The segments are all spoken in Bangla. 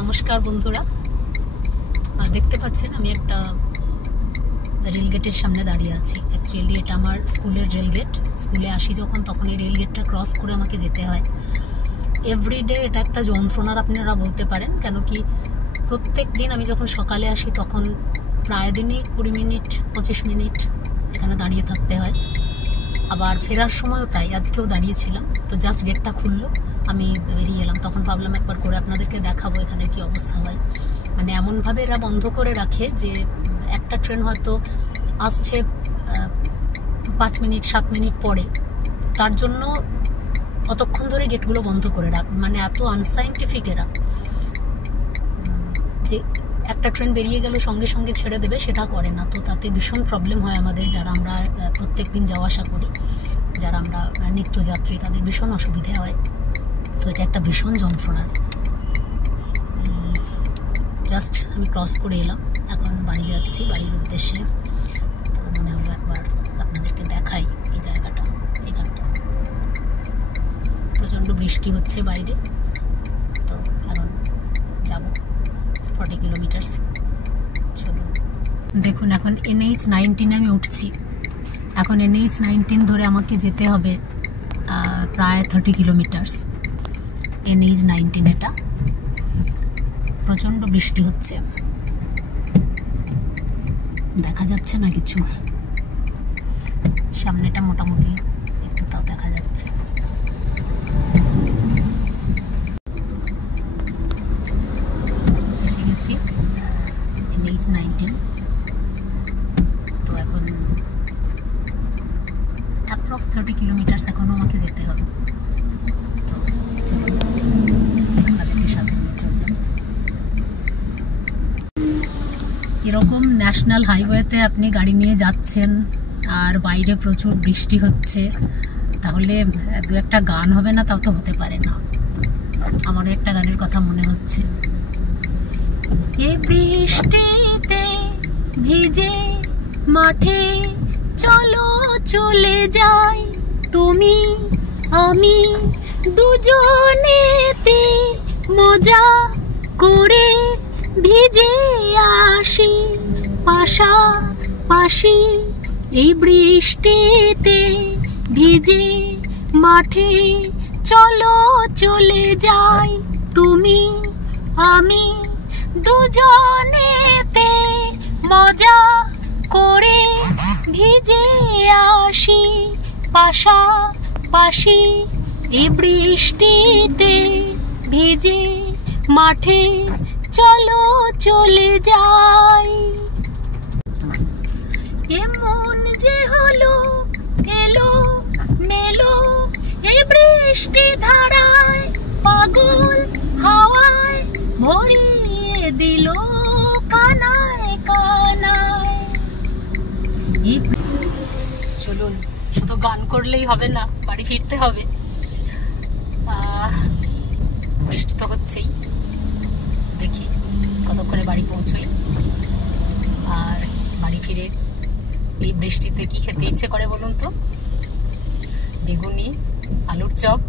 নমস্কার বন্ধুরা, দেখতে পাচ্ছেন আমি একটা রেলগেটের সামনে দাঁড়িয়ে আছি। অ্যাকচুয়ালি এটা আমার স্কুলের রেলগেট। স্কুলে আসি যখন তখন এই রেলগেটটা ক্রস করে আমাকে যেতে হয়। এভরিডে এটা একটা যন্ত্রণার আপনারা বলতে পারেন, কেন কি প্রত্যেক দিন আমি যখন সকালে আসি তখন প্রায় দিনই 20 মিনিট 25 মিনিট এখানে দাঁড়িয়ে থাকতে হয়। আবার ফেরার সময়ও তাই, আজকেও দাঁড়িয়েছিলাম। তো জাস্ট গেটটা খুললো, আমি বেরিয়ে এলাম। তখন ভাবলাম একবার করে আপনাদেরকে দেখাবো এখানে কি অবস্থা হয়। মানে এমনভাবে এরা বন্ধ করে রাখে যে একটা ট্রেন হয়তো আসছে 5 মিনিট 7 মিনিট পরে, তার জন্য অতক্ষণ ধরে গেটগুলো বন্ধ করে রাখ। মানে এত আনসাইন্টিফিক এরা যে একটা ট্রেন বেরিয়ে গেল সঙ্গে সঙ্গে ছেড়ে দেবে, সেটা করে না। তো তাতে ভীষণ প্রবলেম হয় আমাদের, যারা আমরা প্রত্যেক দিন যাওয়া আসা করি, যারা আমরা নিত্যযাত্রী, তাদের ভীষণ অসুবিধা হয়। তো এটা একটা ভীষণ যন্ত্রণার। জাস্ট আমি ক্রস করে এলাম, এখন বাড়ি যাচ্ছি, বাড়ির উদ্দেশ্যে। তো মনে হলো একবার আপনাদেরকে দেখাই এই জায়গাটা। এখানটা প্রচণ্ড বৃষ্টি হচ্ছে বাইরে, তো এখন যাব 40 কিলোমিটার্স। চলুন দেখুন, এখন NH-19 আমি উঠছি। এখন NH-19 ধরে আমাকে যেতে হবে প্রায় 30 কিলোমিটার্স। NH-19 এটা। প্রচণ্ড বৃষ্টি হচ্ছে, দেখা যাচ্ছে না কিছু। সামনেটা মোটামুটি একটু তাও দেখা যাচ্ছে। এসে গেছি NH-19। তো এখন অ্যাপ্রক্স 30 কিলোমিটার্স এখনো আমাকে যেতে হবে। তো চলুন আপনাদেরকে সাথে নিয়ে চললাম। এরকম ন্যাশনাল হাইওয়েতে আপনি গাড়ি নিয়ে যাচ্ছেন আর বাইরে প্রচুর বৃষ্টি হচ্ছে, তাহলে দু একটা গান হবে না? তাও তো হতে পারে না। আমারও একটা গানের কথা মনে হচ্ছে। এ বৃষ্টিতে ভিজে মাঠে চলো চলে যাই, তুমি আমি দুজনেতে মজা করে ভিজে আসি পাশাপাশি। এই বৃষ্টিতে ভিজে মাঠে চলো চলে যাই, তুমি আমি দুজনেতে মজা করে ভিজে আসি পাশাপাশি। এই বৃষ্টিতে ভিজে মাঠে চলো চলে যাই। এমন যে হলো এলো মেলো এই বৃষ্টি ধারায়, পাগল হাওয়ায় ভরিয়ে দিল কানায় কানায়। চলুন, শুধু গান করলেই হবে না, বাড়ি ফিরতে হবে। বৃষ্টি তো হচ্ছেই, দেখি কতক্ষণে বাড়ি পৌঁছই। আর বাড়ি ফিরে এই বৃষ্টিতে কি খেতে ইচ্ছে করে বলুন তো? বেগুনি, আলুর চপ।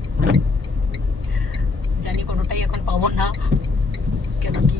জানি কোনোটাই এখন পাবো না, কেন কি